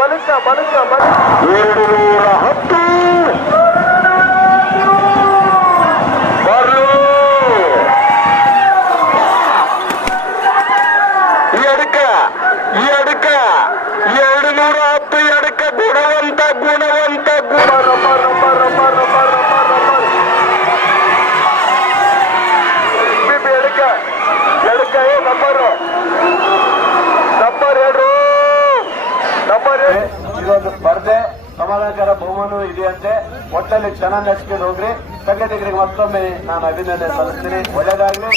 வலுக்க வலுக்க வலுக்க ಇದೊಂದು ಸ್ಪರ್ಧೆ ಸಮಾಧಾನಕರ ಬಹುಮಾನವೂ ಇದೆಯಂತೆ. ಒಟ್ಟಲ್ಲಿ ಚೆನ್ನಾಗಿ ಹಚ್ಕೊಂಡು ಹೋಗ್ರಿ. ಸಂಘಟಕರಿಗೆ ಮತ್ತೊಮ್ಮೆ ನಾನು ಅಭಿನಂದನೆ ಸಲ್ಲಿಸ್ತೀನಿ. ಒಳ್ಳೇದಾಗಲಿ.